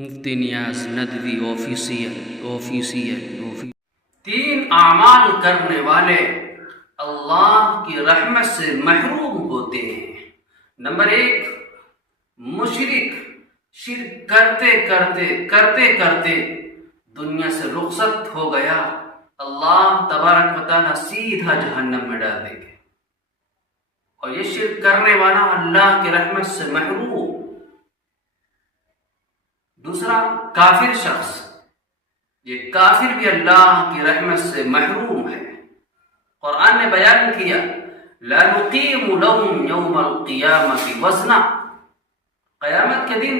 مفتی نیاز Nadwi official 3 اعمال کرنے والے اللہ کی رحمت سے محروم ہوتے ہیں۔ نمبر 1، مشرک شرک کرتے کرتے دنیا سے رخصت ہو گیا، اللہ تبارک و تعالیٰ سیدھا جہنم میں ڈال دیں گے، اور یہ شرک کرنے والا اللہ کی رحمت سے محروم۔ دوسرا، کافر شخص، یہ کافر بھی اللہ کی رحمت سے محروم ہے۔ قرآن نے بیان کیا لَا نُقِيمُ لَهُمْ يَوْمَ الْقِيَامَةِ وَزْنًا، قیامت کے دن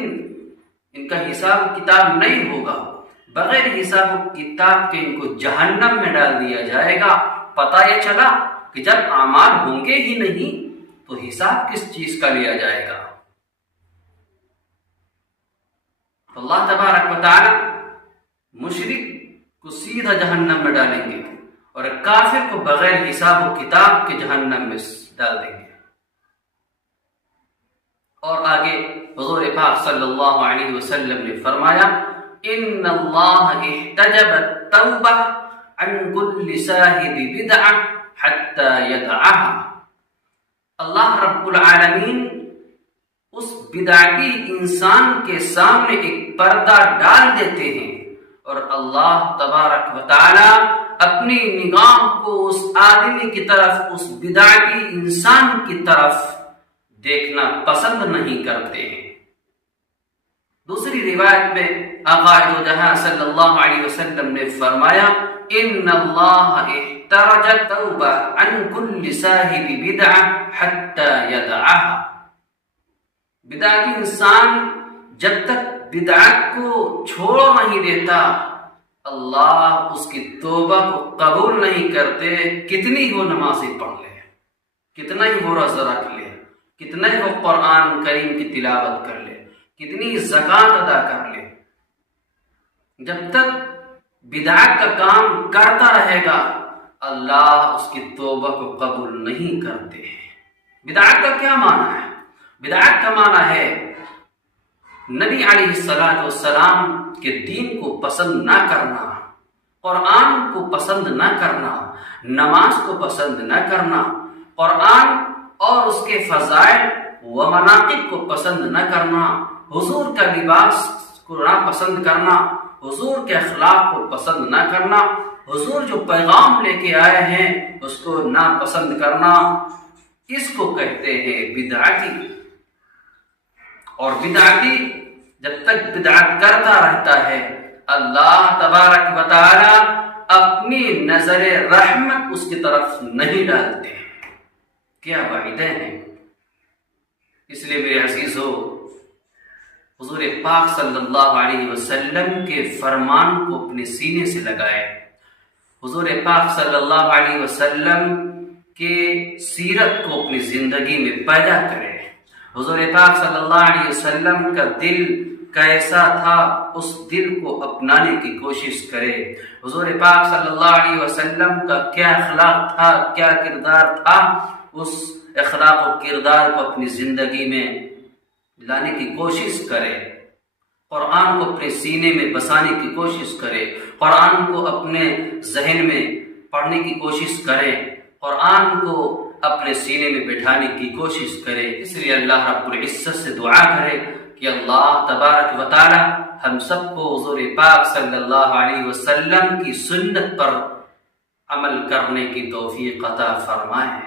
ان کا حساب کتاب نہیں ہوگا، بغیر حساب کتاب کے ان کو جہنم میں ڈال دیا جائے گا۔ پتہ یہ چلا کہ جب اعمال ہوں گے ہی نہیں تو حساب کس چیز کا لیا جائے گا۔ اللہ تبارک و تعالی مشرک کو سیدھا جہنم میں ڈالیں گے اور کافر کو بغیر حساب و کتاب کے جہنم میں ڈال دیں گے۔ اور آگے حضور پاک صلی اللہ علیہ وسلم نے فرمایا ان اللہ احتجب التوبہ عن کل صاحب بدعہ حتی یدعها، اللہ رب العالمین اس بدعتی انسان کے سامنے ایک پردہ ڈال دیتے ہیں، اور اللہ تبارک و تعالی اپنی نگاہ کو اس آدمی کی طرف، اس بدعتی انسان کی طرف دیکھنا پسند نہیں کرتے ہیں۔ دوسری روایت میں آقا دو جہاں صلی اللہ علیہ وسلم نے فرمایا ان اللہ احترج التوبہ عن کل صاحب بدعہ حتی یدعها، بدعتی انسان جب تک بدعت کو چھوڑ نہیں دیتا اللہ اس کی توبہ کو قبول نہیں کرتے، کتنی ہی وہ نمازیں پڑھ لے، کتنا ہی وہ روزہ رکھ لے، کتنا ہی وہ قرآن کریم کی تلاوت کر لے، کتنی زکوٰۃ ادا کر لے، جب تک بدعت کا کام کرتا رہے گا اللہ اس کی توبہ کو قبول نہیں کرتے۔ بدعت کا کیا معنی ہے؟ بدعت کا معنی ہے نبی علیہ السلام کے دین کو پسند نہ کرنا، قرآن کو پسند نہ کرنا، نماز کو پسند نہ کرنا، قرآن اور اس کے فضائل و مناقب کو پسند نہ کرنا، حضور کا لباس کو نہ پسند کرنا، حضور کے اخلاق کو پسند نہ کرنا، حضور جو پیغام لے کے آئے ہیں اس کو نہ پسند کرنا، اس کو کہتے ہیں بدعتی۔ اور بدعتی جب تک بدعت کرتا رہتا ہے اللہ تبارک و تعالی اپنی نظر رحمت اس کی طرف نہیں ڈالتے۔ کیا وعدے ہیں! اس لیے میرے عزیزو، حضور پاک صلی اللہ علیہ وسلم کے فرمان کو اپنے سینے سے لگائے، حضور پاک صلی اللہ علیہ وسلم کے سیرت کو اپنی زندگی میں پیدا کرے، حضور پاک صلی اللہ علیہ وسلم کا دل کیسا تھا اس دل کو اپنانے کی کوشش کرے، حضور پاک صلی اللہ علیہ وسلم کا کیا اخلاق تھا، کیا کردار تھا، اس اخلاق و کردار کو اپنی زندگی میں لانے کی کوشش کرے، قرآن کو اپنے سینے میں بسانے کی کوشش کرے، قرآن کو اپنے ذہن میں پڑھنے کی کوشش کرے، قرآن کو اپنے سینے میں بٹھانے کی کوشش کرے۔ اس لیے اللہ رب العزت سے دعا کرے کہ اللہ تبارک و تعالی ہم سب کو حضور پاک صلی اللہ علیہ وسلم کی سنت پر عمل کرنے کی توفیق عطا فرمائے۔